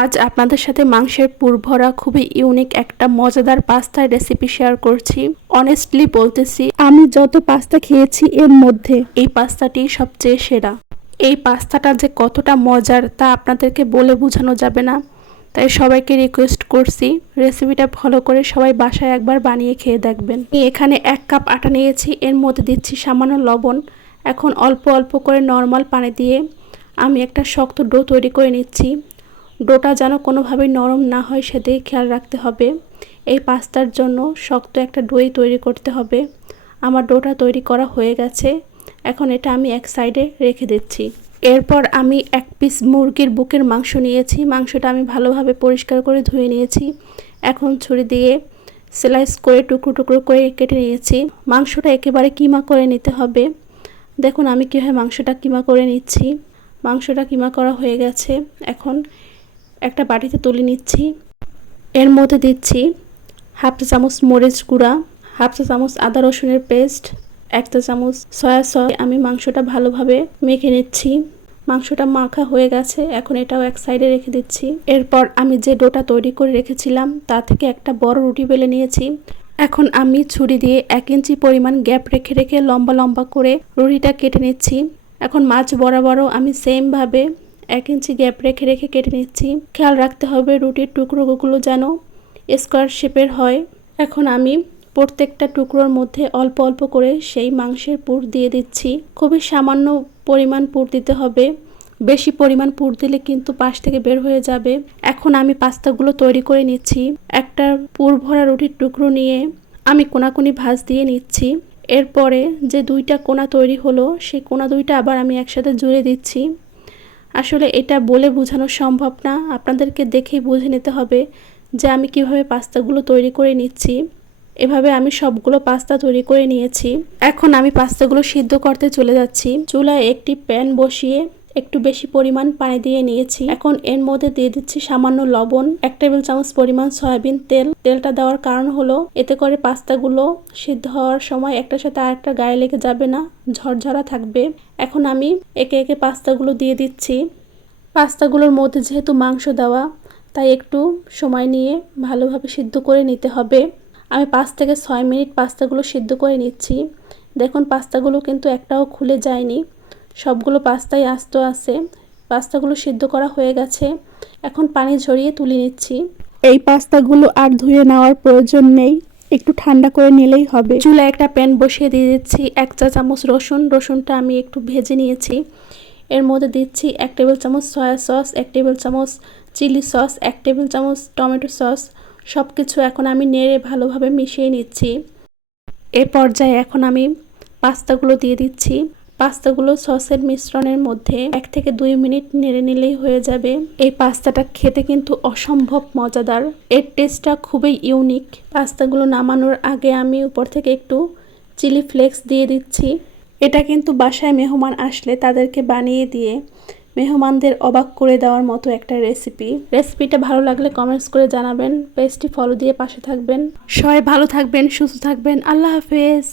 আজ আপনাদের সাথে মাংসের পুর ভরা খুবই ইউনিক একটা মজাদার পাস্তার রেসিপি শেয়ার করছি। অনেস্টলি বলতেছি, আমি যত পাস্তা খেয়েছি এর মধ্যে এই পাস্তাটি সবচেয়ে সেরা। এই পাস্তাটা যে কতটা মজার তা আপনাদেরকে বলে বোঝানো যাবে না। তাই সবাইকে রিকোয়েস্ট করছি, রেসিপিটা ফলো করে সবাই বাসায় একবার বানিয়ে খেয়ে দেখবেন। এখানে 1 কাপ আটা নিয়েছি, এর মধ্যে দিচ্ছি সামান্য লবণ। এখন অল্প অল্প করে নর্মাল পানি দিয়ে আমি একটা শক্ত ডো তৈরি করে নিচ্ছি। ডোটা যেন কোনোভাবেই নরম না হয় সেদিকে খেয়াল রাখতে হবে। এই পাস্তার জন্য শক্ত একটা ডোই তৈরি করতে হবে। আমার ডোটা তৈরি করা হয়ে গেছে। এখন এটা আমি এক সাইডে রেখে দিচ্ছি। এরপর আমি 1 পিস মুরগির বুকের মাংস নিয়েছি। মাংসটা আমি ভালোভাবে পরিষ্কার করে ধুয়ে নিয়েছি। এখন ছুরি দিয়ে স্লাইস করে টুকরো টুকরো করে কেটে নিয়েছি। মাংসটা একেবারে কিমা করে নিতে হবে। দেখুন আমি কীভাবে মাংসটা কিমা করে নিচ্ছি। মাংসটা কিমা করা হয়ে গেছে। এখন একটা বাটিতে তুলে নিচ্ছি। এর মধ্যে দিচ্ছি 1/2 চা চামচ মরিচ গুঁড়া, 1/2 চা চামচ আদা রসুনের পেস্ট, 1 চা চামচ সয়া সস। আমি মাংসটা ভালোভাবে মেখে নিচ্ছি। মাংসটা মাখা হয়ে গেছে। এখন এটাও এক সাইডে রেখে দিচ্ছি। এরপর আমি যে ডোটা তৈরি করে রেখেছিলাম তা থেকে একটা বড় রুটি বেলে নিয়েছি। এখন আমি ছুরি দিয়ে 1 ইঞ্চি পরিমাণ গ্যাপ রেখে রেখে লম্বা লম্বা করে রুটিটা কেটে নিচ্ছি। এখন মাছ বরাবরও আমি সেমভাবে 1 ইঞ্চি গ্যাপ রেখে রেখে কেটে নিচ্ছি। খেয়াল রাখতে হবে রুটির টুকরোগুলো যেন স্কোয়ার শেপের হয়। এখন আমি প্রত্যেকটা টুকরোর মধ্যে অল্প অল্প করে সেই মাংসের পুর দিয়ে দিচ্ছি। খুবই সামান্য পরিমাণ পুর দিতে হবে। বেশি পরিমাণ পুর দিলে কিন্তু পাশ থেকে বের হয়ে যাবে। এখন আমি পাস্তাগুলো তৈরি করে নিচ্ছি। একটা পুর ভরা রুটির টুকরো নিয়ে আমি কোনাকুনি ভাঁজ দিয়ে নিচ্ছি। এরপরে যে 2টা কোনা তৈরি হলো সেই কোনা 2টা আবার আমি একসাথে জুড়ে দিচ্ছি। আসলে এটা বলে বোঝানো সম্ভব না, আপনাদেরকে দেখেই বুঝে নিতে হবে যে আমি কিভাবে পাস্তাগুলো তৈরি করে নিচ্ছি। এভাবে আমি সবগুলো পাস্তা তৈরি করে নিয়েছি। এখন আমি পাস্তাগুলো সিদ্ধ করতে চলে যাচ্ছি। চুলায় একটি প্যান বসিয়ে একটু বেশি পরিমাণ পানি দিয়ে নিয়েছি। এখন এর মধ্যে দিয়ে দিচ্ছি সামান্য লবণ, 1 টেবিল চামচ পরিমাণ সয়াবিন তেল। তেলটা দেওয়ার কারণ হলো এতে করে পাস্তাগুলো সিদ্ধ হওয়ার সময় একটার সাথে আরেকটা গায়ে লেগে যাবে না, ঝরঝরা থাকবে। এখন আমি একে একে পাস্তাগুলো দিয়ে দিচ্ছি। পাস্তাগুলোর মধ্যে যেহেতু মাংস দেওয়া তাই একটু সময় নিয়ে ভালোভাবে সিদ্ধ করে নিতে হবে। আমি 5 থেকে 6 মিনিট পাস্তাগুলো সিদ্ধ করে নিচ্ছি। দেখুন পাস্তাগুলো কিন্তু একটাও খুলে যায়নি, সবগুলো পাস্তাই আস্ত আছে। পাস্তাগুলো সিদ্ধ করা হয়ে গেছে। এখন পানি ঝরিয়ে তুলে নিচ্ছি। এই পাস্তাগুলো আর ধুয়ে নেওয়ার প্রয়োজন নেই, একটু ঠান্ডা করে নিলেই হবে। চুলায় একটা প্যান বসিয়ে দিয়ে দিচ্ছি 1 চা চামচ রসুন। রসুনটা আমি একটু ভেজে নিয়েছি। এর মধ্যে দিচ্ছি 1 টেবিল চামচ সয়া সস, 1 টেবিল চামচ চিলি সস, 1 টেবিল চামচ টমেটো সস। সব কিছু এখন আমি নেড়ে ভালোভাবে মিশিয়ে নিচ্ছি। এ পর্যায়ে এখন আমি পাস্তাগুলো দিয়ে দিচ্ছি। পাস্তাগুলো সসের মিশ্রণের মধ্যে 1 থেকে 2 মিনিট নেড়ে নিলেই হয়ে যাবে। এই পাস্তাটা খেতে কিন্তু অসম্ভব মজাদার। এর টেস্টটা খুবই ইউনিক। পাস্তাগুলো নামানোর আগে আমি উপর থেকে একটু চিলি ফ্লেক্স দিয়ে দিচ্ছি। এটা কিন্তু বাসায় মেহমান আসলে তাদেরকে বানিয়ে দিয়ে মেহমানদের অবাক করে দেওয়ার মতো একটা রেসিপি। রেসিপিটা ভালো লাগলে কমেন্টস করে জানাবেন। পেজটি ফলো দিয়ে পাশে থাকবেন। সবাই ভালো থাকবেন, সুস্থ থাকবেন। আল্লাহ হাফেজ।